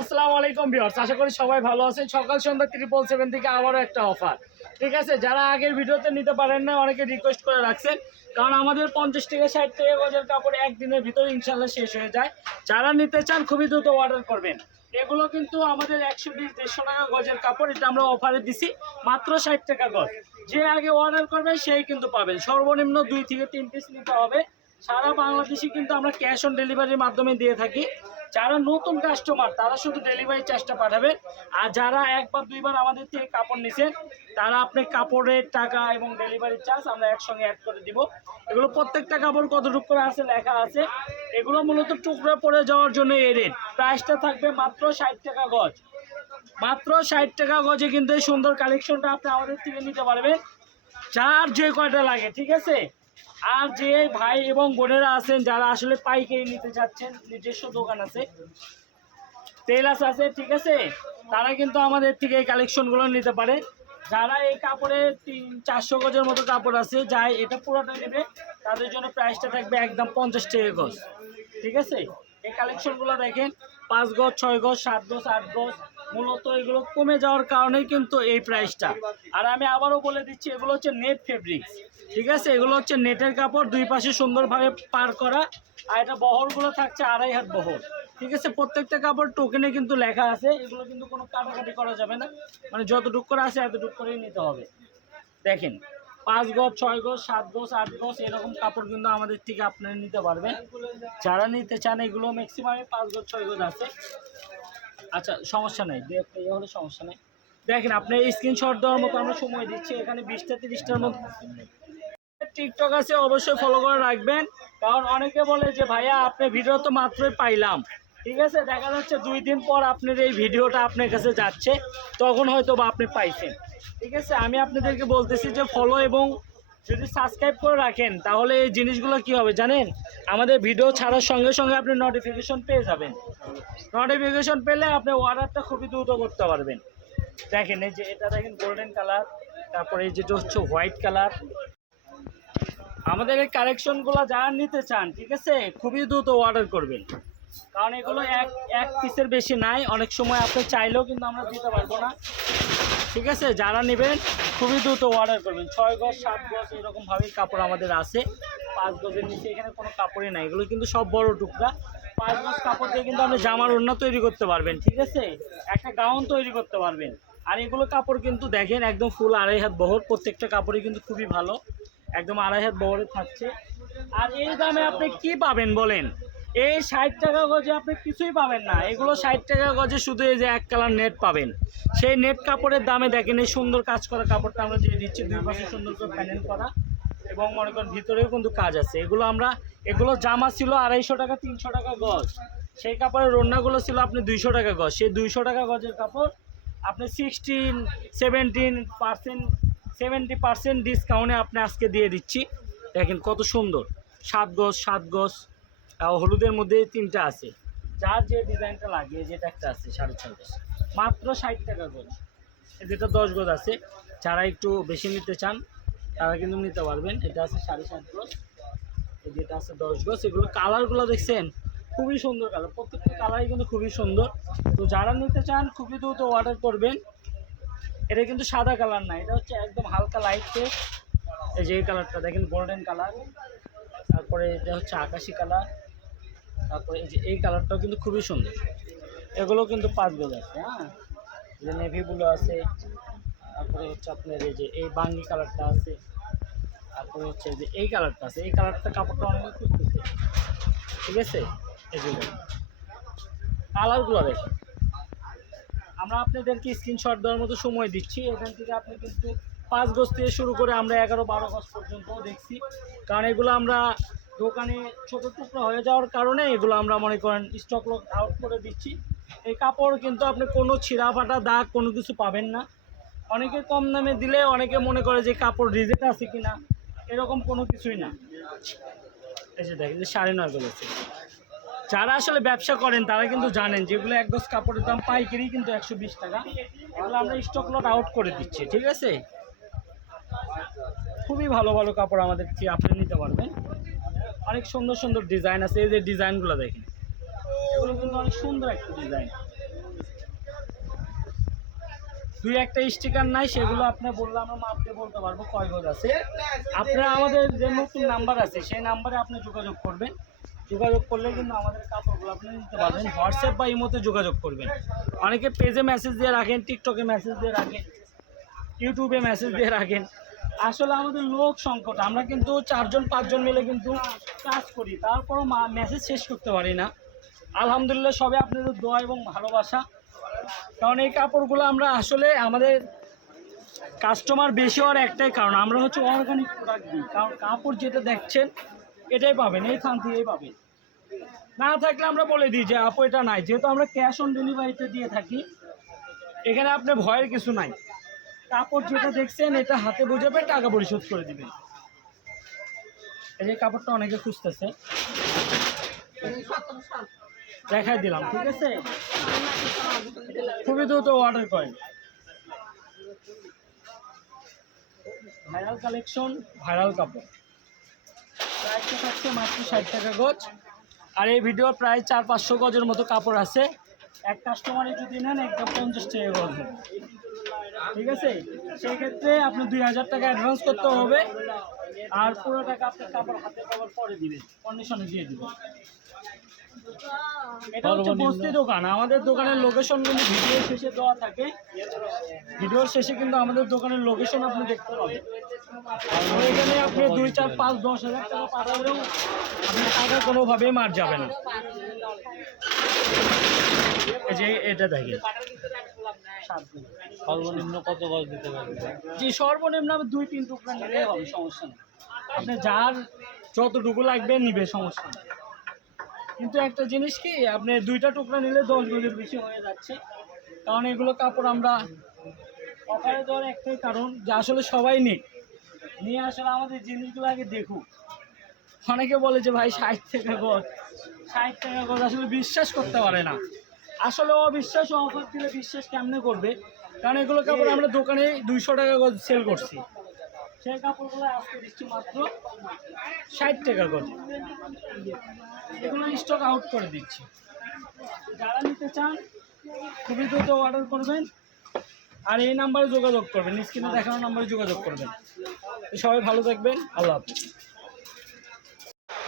আসসালামু আলাইকুম ভিউয়ার্স, আশা করি সবাই ভালো আছেন। সকাল সন্ধ্যা 777 থেকে আবারও একটা অফার, ঠিক আছে। যারা আগের ভিডিওতে নিতে পারেন না, অনেকে রিকোয়েস্ট করে রাখছেন, কারণ আমাদের 50 থেকে 60 টাকা গজের কাপড় একদিনের ভিতরে ইনশাল্লাহ শেষ হয়ে যায়। যারা নিতে চান খুবই দ্রুত অর্ডার করবেন। এগুলো কিন্তু আমাদের 120-150 টাকা গজের কাপড়, এটা আমরা অফারে দিছি মাত্র 60 টাকা গজ। যে আগে অর্ডার করবে সেই কিন্তু পাবেন। সর্বনিম্ন 2 থেকে 3 পিস নিতে হবে। সারা বাংলাদেশে কিন্তু আমরা ক্যাশ অন ডেলিভারির মাধ্যমে দিয়ে থাকি। যারা নতুন কাস্টমার তারা শুধু ডেলিভারি চার্জটা পাঠাবে, আর যারা একবার দুইবার আমাদের থেকে কাপড় নিছেন তারা আপনি কাপড়ের টাকা এবং ডেলিভারি চার্জ আমরা একসঙ্গে অ্যাড করে দিব। এগুলো প্রত্যেকটা কাপড় কতটুকু করে আছে লেখা আছে। এগুলো মূলত টুকরা পড়ে যাওয়ার জন্য এই রেট। প্রাইসটা থাকবে মাত্র 60 টাকা গজ। মাত্র 60 টাকা গজে কিন্তু এই সুন্দর কালেকশনটা আপনি আমাদের থেকে নিতে পারবেন, যার যে কয়টা লাগে, ঠিক আছে। আর যে ভাই এবং বোনেরা আছেন যারা আসলে পাইকারি নিতে চাচ্ছেন, নিজস্ব দোকান আছে, টেলার্স আছে, ঠিক আছে, তারা কিন্তু আমাদের থেকে এই কালেকশনগুলো নিতে পারে। যারা এই কাপড়ে 300-400 গজের মতো কাপড় আছে, যাই এটা পুরোটা নেবে, তাদের জন্য প্রাইসটা থাকবে একদম 50 টাকা গজ, ঠিক আছে। এই কালেকশনগুলো দেখেন 5 গজ, 6 গজ, 7 গজ, 8 গজ, মূলত এগুলো কমে যাওয়ার কারণেই কিন্তু এই প্রাইসটা। আর আমি আবারও বলে দিচ্ছি, এগুলো হচ্ছে নেট ফেব্রিক্স, ঠিক আছে। এগুলো হচ্ছে নেটের কাপড়, দুই পাশে সুন্দরভাবে পার করা, আর এটা বহরগুলো থাকছে 2.5 হাত বহর, ঠিক আছে। প্রত্যেকটা কাপড় টোকেনে কিন্তু লেখা আছে। এগুলো কিন্তু কোনো কাটাকাটি করা যাবে না, মানে যতটুকু করে আছে এতটুকু করেই নিতে হবে। দেখেন 5 গজ, 6 গজ, 7 গজ, 8 গজ এরকম কাপড় কিন্তু আমাদের থেকে আপনারা নিতে পারবেন। যারা নিতে চান এগুলো ম্যাক্সিমামে 5 গজ 6 গজ আছে। আচ্ছা, সমস্যা নেই, দু একটা ইয়ে হলে সমস্যা নেই। দেখেন আপনি স্ক্রিনশট দেওয়ার মতো আমরা সময় দিচ্ছি, এখানে 20-30টার মতো। টিকটক আছে, অবশ্যই ফলো করে রাখবেন, কারণ অনেকে বলে যে ভাইয়া আপনি ভিডিও তো মাত্রই পাইলাম, ঠিক আছে। দেখা যাচ্ছে 2 দিন পর আপনার এই ভিডিওটা আপনার কাছে যাচ্ছে, তখন হয়তো বা আপনি পাইছেন, ঠিক আছে। আমি আপনাদেরকে বলতেছি যে ফলো এবং যদি সাবস্ক্রাইব করে রাখেন, তাহলে এই জিনিসগুলো কি হবে জানেন, আমাদের ভিডিও ছাড়ার সঙ্গে সঙ্গে আপনি নোটিফিকেশন পেয়ে যাবেন। নোটিফিকেশন পেলে আপনি অর্ডারটা খুবই দ্রুত করতে পারবেন। দেখেন এই যে এটা দেখেন গোল্ডেন কালার, তারপরে এই যেটা হচ্ছে হোয়াইট কালার। আমাদের এই কালেকশনগুলো যারা নিতে চান, ঠিক আছে, খুবই দ্রুত অর্ডার করবেন, কারণ এগুলো এক পিসের বেশি নাই। অনেক সময় আপনি চাইলেও কিন্তু আমরা দিতে পারবো না, ঠিক আছে। যারা নেবেন খুবই দ্রুত অর্ডার করবেন। 6 গজ 7 গজ এরকমভাবেই কাপড় আমাদের আছে। 5 গজের নিচে এখানে কোনো কাপড়ই নাই, এগুলো কিন্তু সব বড় টুকরা। 5 গজ কাপড় দিয়ে কিন্তু আপনি জামার ওড়না তৈরি করতে পারবেন, ঠিক আছে, একটা গাউন তৈরি করতে পারবেন। আর এগুলো কাপড় কিন্তু দেখেন একদম ফুল 2.5 হাত বহর, প্রত্যেকটা কাপড়ই কিন্তু খুবই ভালো, একদম 2.5 হাত বহরে থাকছে। আর এই দামে আপনি কি পাবেন বলেন? এই 60 টাকা গজে আপনি কিছুই পাবেন না। এগুলো 60 টাকা গজে শুধু এই যে এক কালার নেট পাবেন। সেই নেট কাপড়ের দামে দেখেন এই সুন্দর কাজ করা কাপড়টা আমরা দিয়ে দিচ্ছি, দুই পাশে সুন্দর করে প্যানেল করা, এবং মনে করেন ভিতরেও কিন্তু কাজ আছে। এগুলো জামা ছিল 250 টাকা 300 টাকা গজ, সেই কাপড়ের ওড়নাগুলো ছিল আপনি 200 টাকা গজ। সেই 200 টাকা গজের কাপড় আপনি 70% ডিসকাউন্টে আপনি আজকে দিয়ে দিচ্ছি। দেখেন কত সুন্দর, 7 গজ 7 গজ, হলুদের মধ্যে 3টা আছে, যার যে ডিজাইনটা লাগে, যেটা একটা আছে 6.5 গজ, মাত্র 60 টাকা গজ। যেটা 10 গজ আছে, যারা একটু বেশি নিতে চান তারা কিন্তু নিতে পারবেন। এটা আছে 7.5 গজ, যেটা আছে 10 গজ। এগুলো কালারগুলো দেখছেন খুবই সুন্দর কালার, প্রত্যেকটা কালারই কিন্তু খুবই সুন্দর। তো যারা নিতে চান খুবই দ্রুত অর্ডার করবেন। এটা কিন্তু সাদা কালার না, এটা হচ্ছে একদম হালকা লাইট শেড। এই যে এই কালারটা দেখেন গোল্ডেন কালার, তারপরে এটা হচ্ছে আকাশি কালার, তারপরে এই যে এই কালারটাও কিন্তু খুবই সুন্দর। এগুলো কিন্তু 5 গজ আছে, হ্যাঁ, যে নেভি ব্লু আছে, তারপরে হচ্ছে আপনার এই যে এই বাঙ্গি কালারটা আছে, তারপরে হচ্ছে যে এই কালারটা আছে। এই কালারটা কাপড়টা অনেক খুঁজতেছে, ঠিক আছে। এই যে কালারগুলো দেখেন, আমরা আপনাদেরকে স্ক্রিনশট দেওয়ার মতো সময় দিচ্ছি। এখান থেকে আপনি কিন্তু 5 গজ থেকে শুরু করে আমরা 11-12 গজ পর্যন্ত দেখছি, কারণ এগুলো আমরা দোকানে ছোট টুকরো হয়ে যাওয়ার কারণে এগুলো আমরা মনে করেন স্টক লক আউট করে দিচ্ছি। এই কাপড় কিন্তু আপনি কোনো ছিঁড়া ফাটা দাগ কোনো কিছু পাবেন না। অনেকে কম দামে দিলে অনেকে মনে করে যে কাপড় রিজেক্ট আছে কিনা, এরকম কোনো কিছুই না। এই যে দেখেন যে 9.5 গজ আছে। যারা আসলে ব্যবসা করেন তারা কিন্তু জানেন যেগুলো 1 গজ কাপড়ের দাম পাইকারি কিন্তু 120 টাকা, এগুলো আমরা স্টক লট আউট করে দিচ্ছি, ঠিক আছে। খুবই ভালো ভালো কাপড় আমাদের কি আপনি নিতে পারবেন। অনেক সুন্দর সুন্দর ডিজাইন আছে, এই যে ডিজাইনগুলো দেখেন, এগুলো কিন্তু অনেক সুন্দর একটা ডিজাইন, দুই একটা স্টিকার নাই, সেগুলো আপনি বললে আমরা মাপ দিয়ে বলতে পারবো কয় গজ আছে। আপনারা আমাদের যে নতুন নাম্বার আছে সেই নাম্বারে আপনি যোগাযোগ করবেন। যোগাযোগ করলে কিন্তু আমাদের কাপড়গুলো আপনি নিতে পারবেন। হোয়াটসঅ্যাপ বা ইমোতে যোগাযোগ করবেন। অনেকে পেজে মেসেজ দিয়ে রাখেন, টিকটকে মেসেজ দিয়ে রাখেন, ইউটিউবে মেসেজ দিয়ে রাখেন। আসলে আমাদের লোক সংকট, আমরা কিন্তু 4-5 জন মিলে কিন্তু কাজ করি, তারপরও মেসেজ শেষ করতে পারি না। আলহামদুলিল্লাহ সবে আপনাদের দোয়া এবং ভালোবাসা। কারণ এই কাপড়গুলো আমরা আসলে আমাদের কাস্টমার বেশি হওয়ার একটাই কারণ, আমরা হচ্ছে অর্গানিক প্রোডাক্ট দিই। কারণ কাপড় যেটা দেখছেন এটাই পাবেন, এই থান থেকেই পাবেন। না থাকলে আমরা বলে দিই যে আপু এটা নাই। যেহেতু আমরা ক্যাশ অন ডেলিভারিতে দিয়ে থাকি, এখানে আপনি ভয়ের কিছু নাই। কাপড় যেটা দেখছেন এটা হাতে বুঝাবেন, টাকা পরিশোধ করে দিবেন। এই যে কাপড়টা অনেকে খুঁজতেছে, দেখাই দিলাম, ঠিক আছে? খুবই দ্রুত অর্ডার করেন। ভাইরাল কালেকশন, ভাইরাল কাপড়। প্রাইসটা থাকছে মাত্র 60 টাকা গজ। আর এই ভিডিওর প্রায় 400-500 গজের মতো কাপড় আছে। এক কাস্টমারে যদি নেন একদম 50 টাকা গজ, ঠিক আছে? সেই ক্ষেত্রে আপনি 2000 টাকা অ্যাডভান্স করতে হবে, আর পুরো টাকা আপনার কাপড় হাতে পাওয়ার পরে দিবেন, কন্ডিশনে দিয়ে দিবেন। এটা হচ্ছে বস্তি দোকান। আমাদের দোকানের লোকেশন কিন্তু ভিডিওর শেষে দেওয়া থাকে। ভিডিওর শেষে কিন্তু আমাদের দোকানের লোকেশন আপনি দেখতে পাবেন। এখানে আপনি 2, 4, 5, 10 হাজার টাকা পাঠালেও আপনার টাকা কোনোভাবেই মার যাবে না। এই যে এটা দেখেন, সর্বনিম্ন কত গজ দিতে পারবে? জি, সর্বনিম্ন 2-3 টুকরা নিলেই হবে, সমস্যা নেই। আপনি যার যতটুকু লাগবে নিবে, সমস্যা নেই। কিন্তু একটা জিনিস কি, আপনি 2টা টুকরা নিলে 10 গজের বেশি হয়ে যাচ্ছে। কারণ এগুলো কাপড় আমরা অফারে দেওয়ার একটাই কারণ যে আসলে সবাই নিয়ে আসলে আমাদের জিনিসগুলো আগে দেখুক। অনেকে বলে যে ভাই 60 টাকা গজ, 60 টাকা গজ, আসলে বিশ্বাস করতে পারে না। আসলে অবিশ্বাস অফার দিলে বিশ্বাস কেমনে করবে? কারণ এগুলো কাপড় আমরা দোকানে 200 টাকা গজ সেল করছি, সেই কাপড়গুলো আজকে দিচ্ছি মাত্র 60 টাকা গজ। এগুলো স্টক আউট করে দিচ্ছি। যারা নিতে চান খুবই দ্রুত অর্ডার করবেন, আর এই নাম্বারে যোগাযোগ করবেন, স্ক্রিনে দেখানো নাম্বারে যোগাযোগ করবেন। সবাই ভালো থাকবেন, আল্লাহ হাফেজ।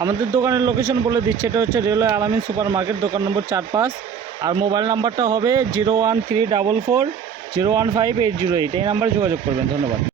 আমাদের দোকানের লোকেশন বলে দিচ্ছে, এটা হচ্ছে রেলওয়ে আলামিন সুপার মার্কেট, দোকান নম্বর 4-5। আর মোবাইল নাম্বারটা হবে 01344 015 808। এই নাম্বারে যোগাযোগ করবেন। ধন্যবাদ।